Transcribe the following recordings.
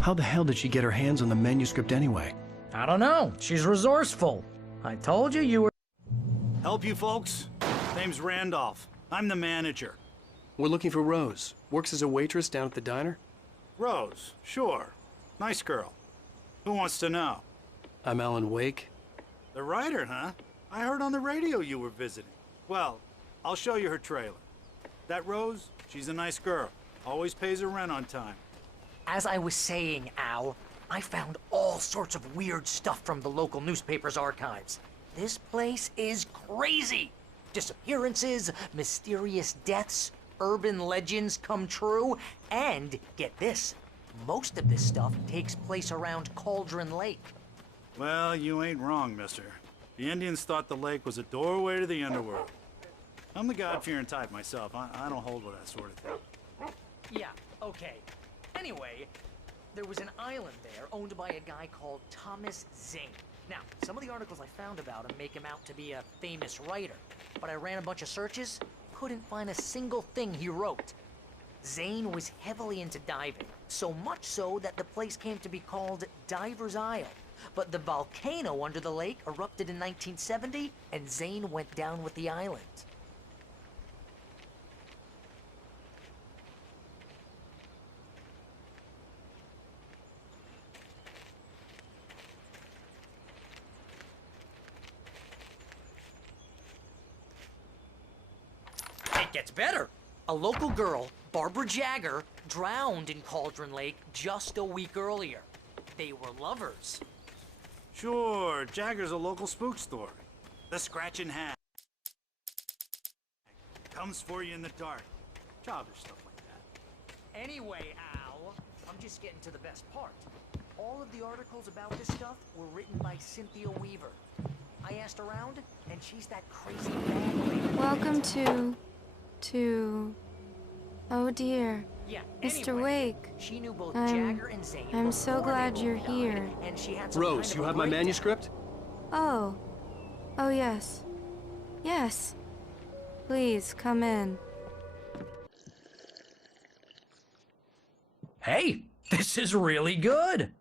How the hell did she get her hands on the manuscript anyway? I don't know. She's resourceful. I told you you were... Help you folks? Name's Randolph. I'm the manager. We're looking for Rose. Works as a waitress down at the diner? Rose, sure. Nice girl. Who wants to know? I'm Alan Wake. The writer, huh? I heard on the radio you were visiting. Well, I'll show you her trailer. That Rose, she's a nice girl. Always pays her rent on time. As I was saying, Al, I found all sorts of weird stuff from the local newspaper's archives. This place is crazy. Disappearances, mysterious deaths, urban legends come true, and get this, most of this stuff takes place around Cauldron Lake. Well, you ain't wrong, mister. The Indians thought the lake was a doorway to the underworld. I'm the God-fearing type myself. I don't hold with that sort of thing. Yeah, okay. Anyway, there was an island there owned by a guy called Thomas Zane. Now, some of the articles I found about him make him out to be a famous writer, but I ran a bunch of searches, couldn't find a single thing he wrote. Zane was heavily into diving, so much so that the place came to be called Diver's Isle. But the volcano under the lake erupted in 1970, and Zane went down with the island. It gets better. A local girl, Barbara Jagger, drowned in Cauldron Lake just a week earlier. They were lovers. Sure, Jagger's a local spook story. The Scratchin' Hat. Comes for you in the dark. Childish stuff like that. Anyway, Al, I'm just getting to the best part. All of the articles about this stuff were written by Cynthia Weaver. I asked around, and she's that crazy bad lady. Welcome to... Oh dear. Yeah, Mr. anyway, Wake. she knew both I'm- Jagger and Zane I'm so before glad they you're both died, here. and she had some Rose, kind you of a have my breakdown. manuscript? Oh. Oh yes. Yes. Please, come in. Hey, this is really good.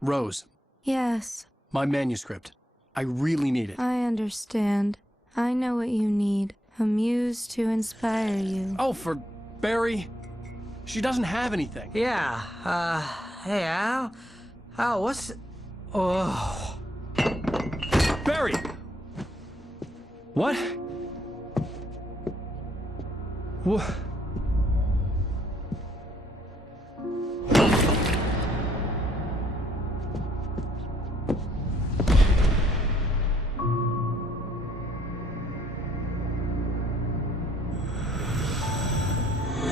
Rose, Yes, my manuscript. I really need it. I understand. I know what you need. A muse to inspire you. Oh, for Barry? She doesn't have anything. Yeah, hey, Al. Al, what's... Oh... Barry! What? What?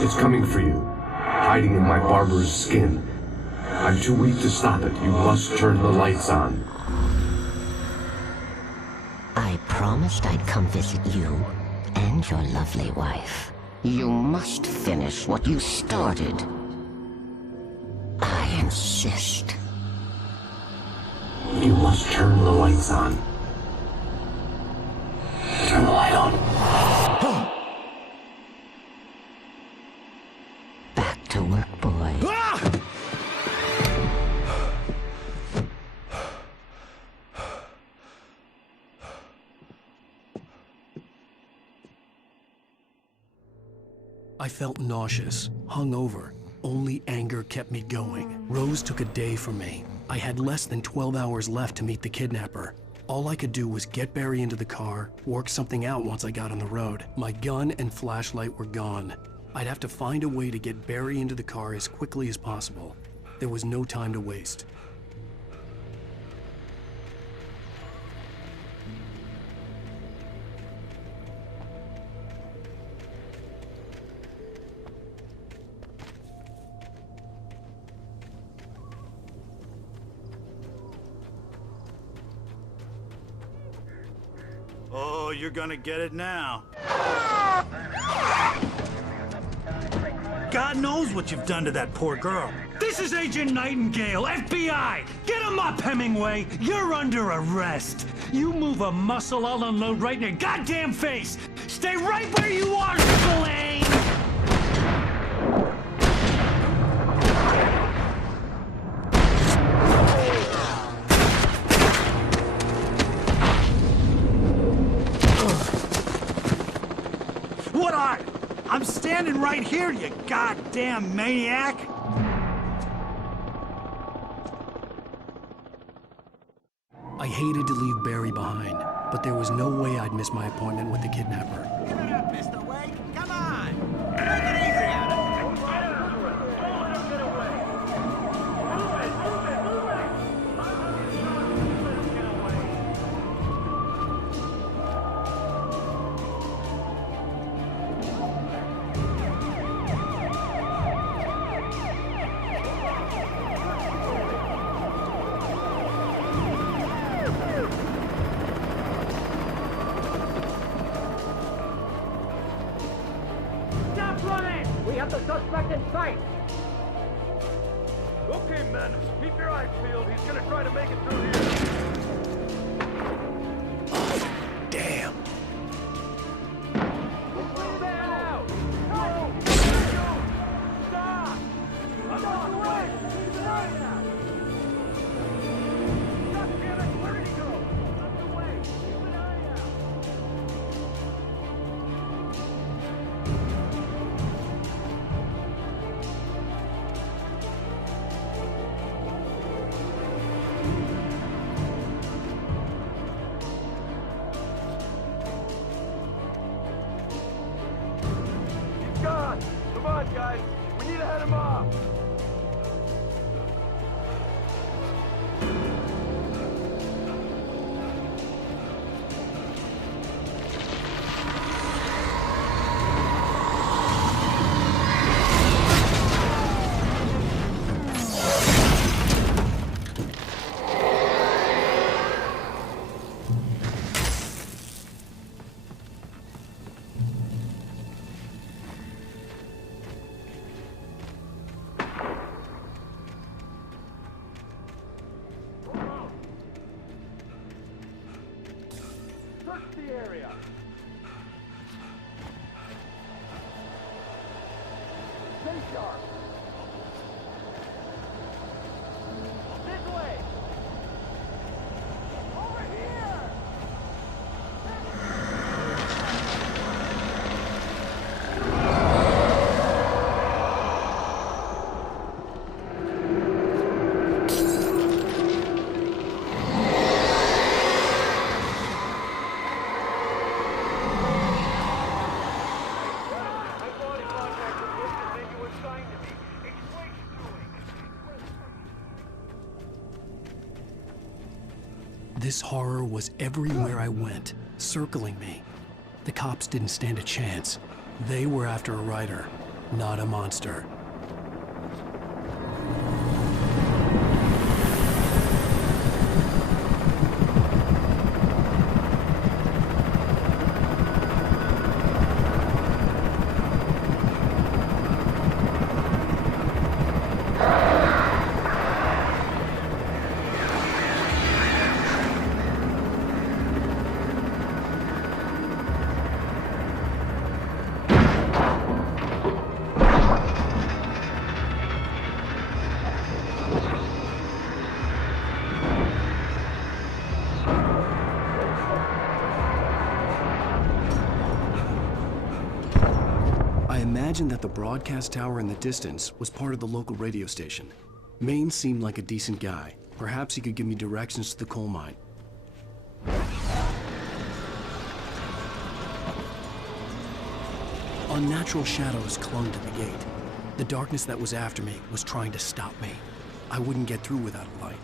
It's coming for you, hiding in my barber's skin. I'm too weak to stop it. You must turn the lights on. I promised I'd come visit you and your lovely wife. You must finish what you started. I insist. You must turn the lights on. Turn the light on. Back to work, boy. I felt nauseous, hungover. Only anger kept me going. Rose took a day from me. I had less than 12 hours left to meet the kidnapper. All I could do was get Barry into the car, work something out once I got on the road. My gun and flashlight were gone. I'd have to find a way to get Barry into the car as quickly as possible. There was no time to waste. Oh, you're gonna get it now. God knows what you've done to that poor girl. This is Agent Nightingale, FBI! Get him up, Hemingway! You're under arrest! You move a muscle, I'll unload right in your goddamn face! Stay right where you are, Spillane! right here, you goddamn maniac! I hated to leave Barry behind, but there was no way I'd miss my appointment with the kidnapper. Give it up, Mr. Wake. Come on. Take it easy on him. We have the suspect in sight! Okay, men, keep your eyes peeled. He's gonna try to make it through here. Damn! Clear that out! Go! Stop! I'm on the way! Keep an eye out! God damn it! Where did he go? On the way! Keep an eye out! He's gone! Come on, guys! We need to head him off! Search the area! Stay sharp! This way! Over here! My body contact with this than you assigned to me. Explain This horror was everywhere I went, circling me. The cops didn't stand a chance. They were after a writer, not a monster. I imagined that the broadcast tower in the distance was part of the local radio station. Maine seemed like a decent guy. Perhaps he could give me directions to the coal mine. Unnatural shadows clung to the gate. The darkness that was after me was trying to stop me. I wouldn't get through without a light.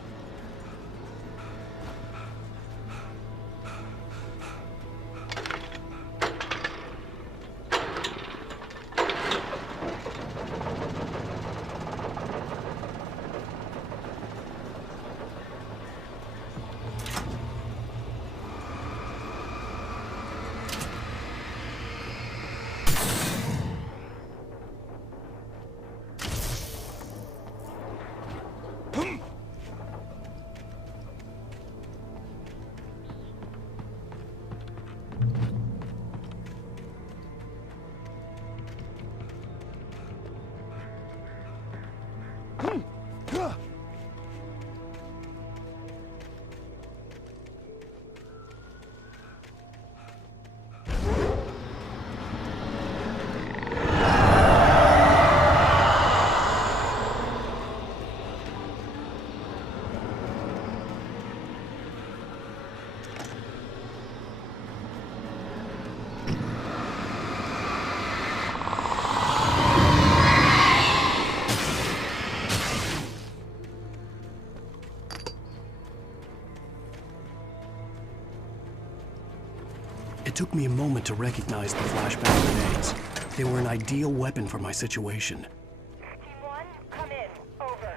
It took me a moment to recognize the flashbang grenades. They were an ideal weapon for my situation. Team 1, come in. Over.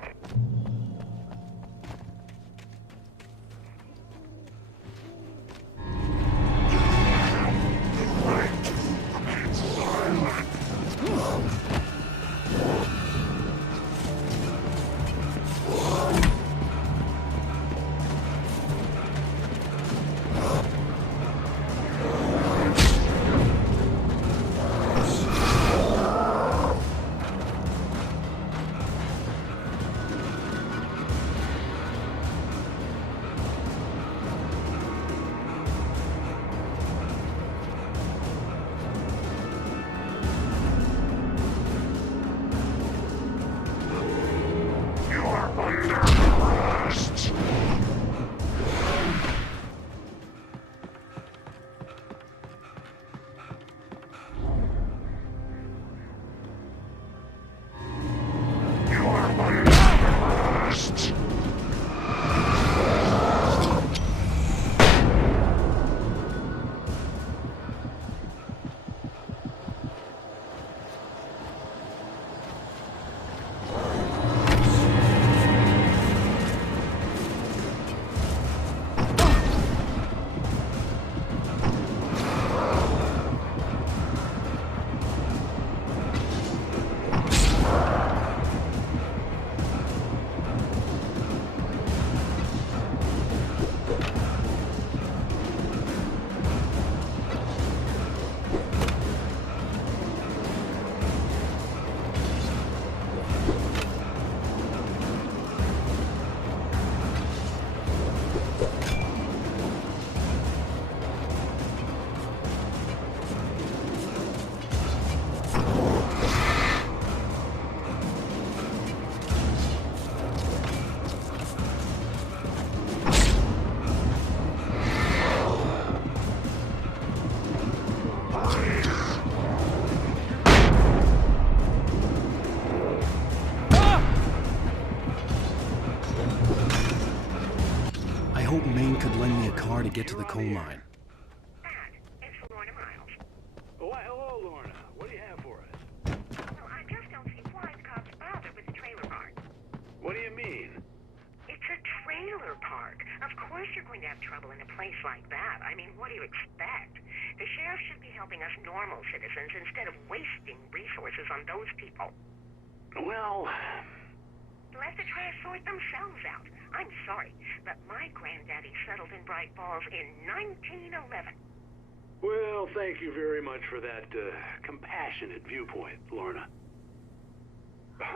To get to the coal mine. It's Lorna Miles. Oh, why, hello, Lorna. What do you have for us? Well, I just don't see why the cops bother with the trailer park. What do you mean? It's a trailer park. Of course you're going to have trouble in a place like that. I mean, what do you expect? The sheriff should be helping us normal citizens instead of wasting resources on those people. Well... Let the trash sort themselves out. I'm sorry, but my granddaddy settled in Bright Falls in 1911. Well, thank you very much for that compassionate viewpoint, Lorna.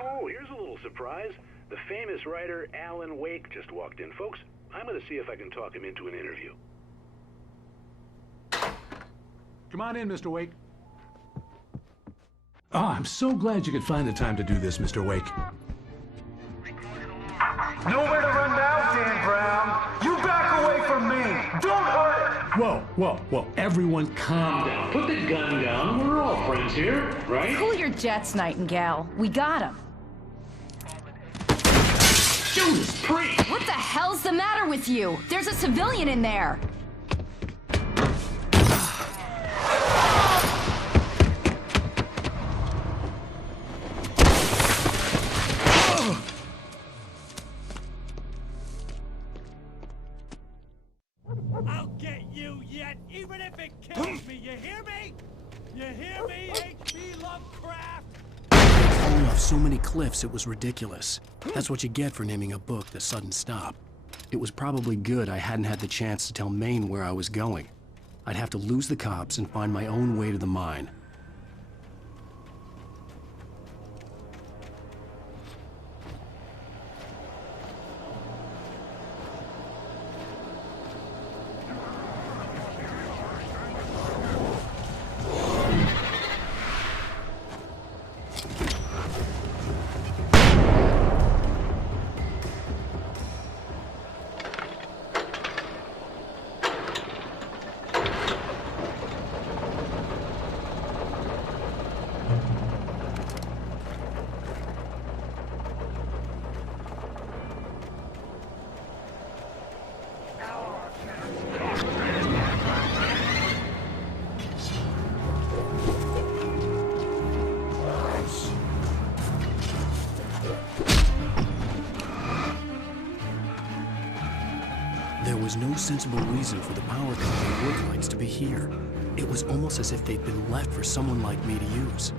Oh, here's a little surprise. The famous writer Alan Wake just walked in. Folks, I'm going to see if I can talk him into an interview. Come on in, Mr. Wake. Oh, I'm so glad you could find the time to do this, Mr. Wake. Nowhere to run now, Dan Brown. You back away from me. Don't hurt it. Whoa. Everyone calm down. Put the gun down. We're all friends here, right? Cool your jets, Nightingale. We got him. Judas Priest! What the hell's the matter with you? There's a civilian in there. I'll get you yet, even if it kills me, you hear me? You hear me, H.P. Lovecraft? Falling off so many cliffs it was ridiculous. That's what you get for naming a book The Sudden Stop. It was probably good I hadn't had the chance to tell Maine where I was going. I'd have to lose the cops and find my own way to the mine. There was no sensible reason for the power company work lights to be here. It was almost as if they'd been left for someone like me to use.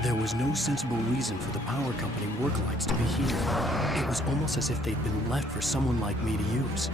There was no sensible reason for the power company work lights to be here. It was almost as if they'd been left for someone like me to use.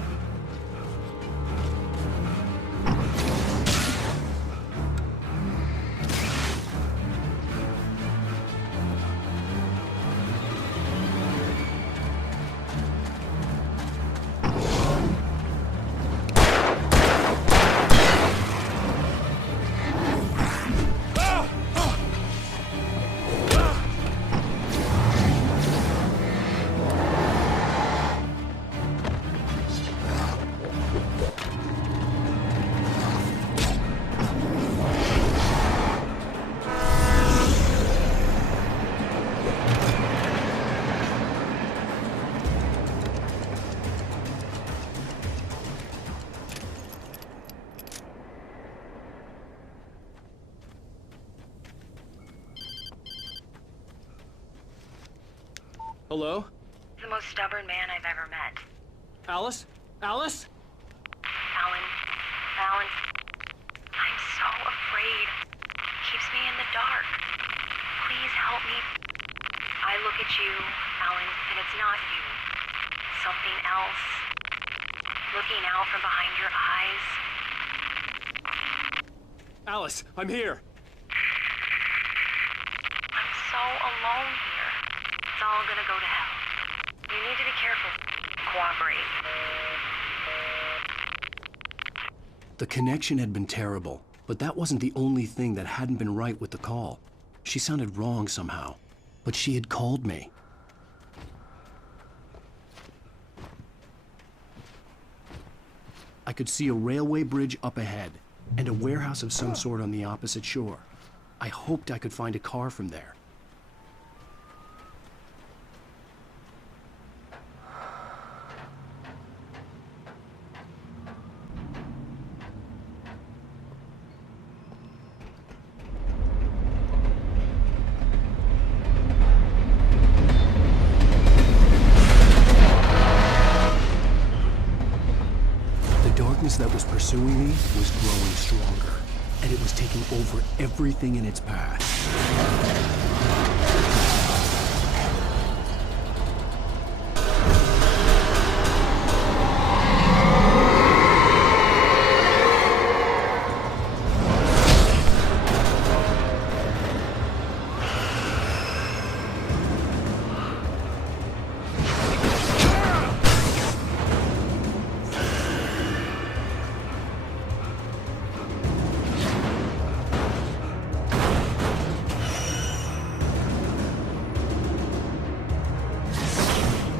Hello? The most stubborn man I've ever met. Alice? Alice? Alan, I'm so afraid. Keeps me in the dark. Please help me. I look at you, Alan, and it's not you. Something else. Looking out from behind your eyes. Alice, I'm here. I'm so alone here. It's all gonna go to hell. You need to be careful. Cooperate. The connection had been terrible, but that wasn't the only thing that hadn't been right with the call. She sounded wrong somehow, but she had called me. I could see a railway bridge up ahead, and a warehouse of some sort on the opposite shore. I hoped I could find a car from there. That was pursuing me was growing stronger, and it was taking over everything in its path.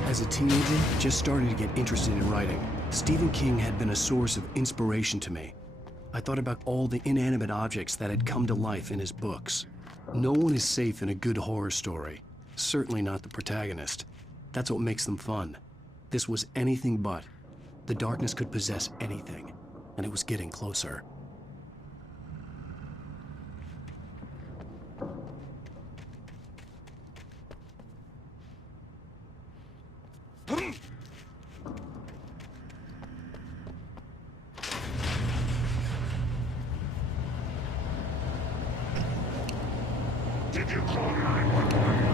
As a teenager, just starting to get interested in writing, Stephen King had been a source of inspiration to me. I thought about all the inanimate objects that had come to life in his books. No one is safe in a good horror story. Certainly not the protagonist. That's what makes them fun. This was anything but. The darkness could possess anything, and it was getting closer. Did you call 911?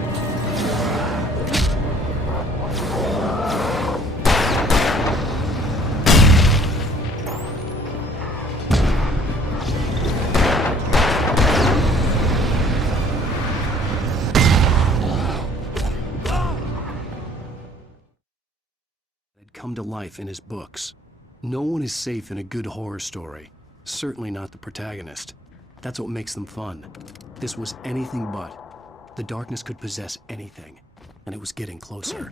come to life in his books. No one is safe in a good horror story. Certainly not the protagonist. That's what makes them fun. This was anything but. The darkness could possess anything, and it was getting closer.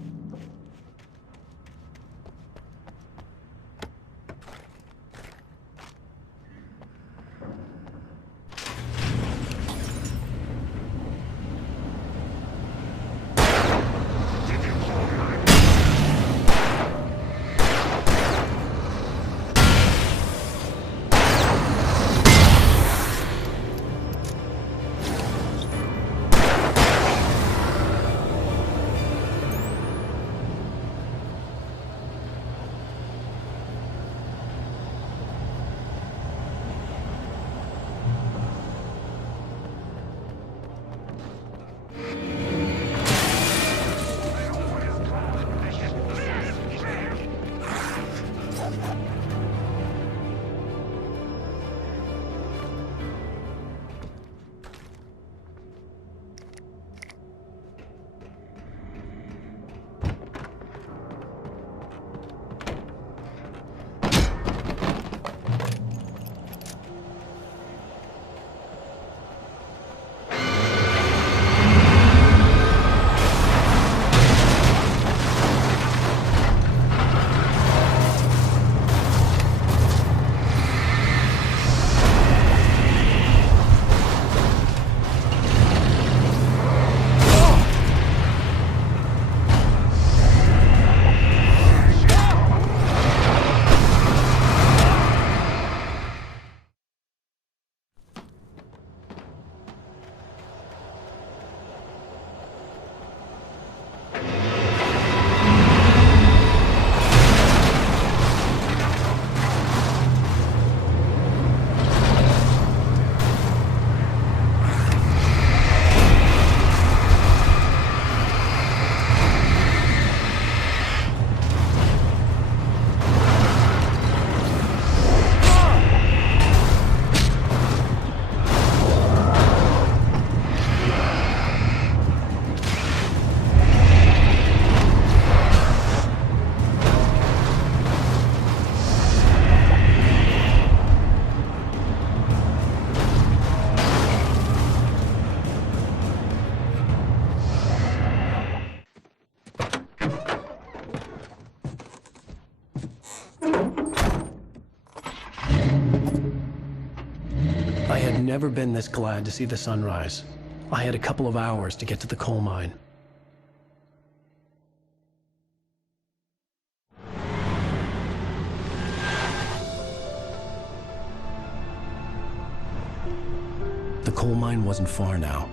I had never been this glad to see the sunrise. I had a couple of hours to get to the coal mine. The coal mine wasn't far now.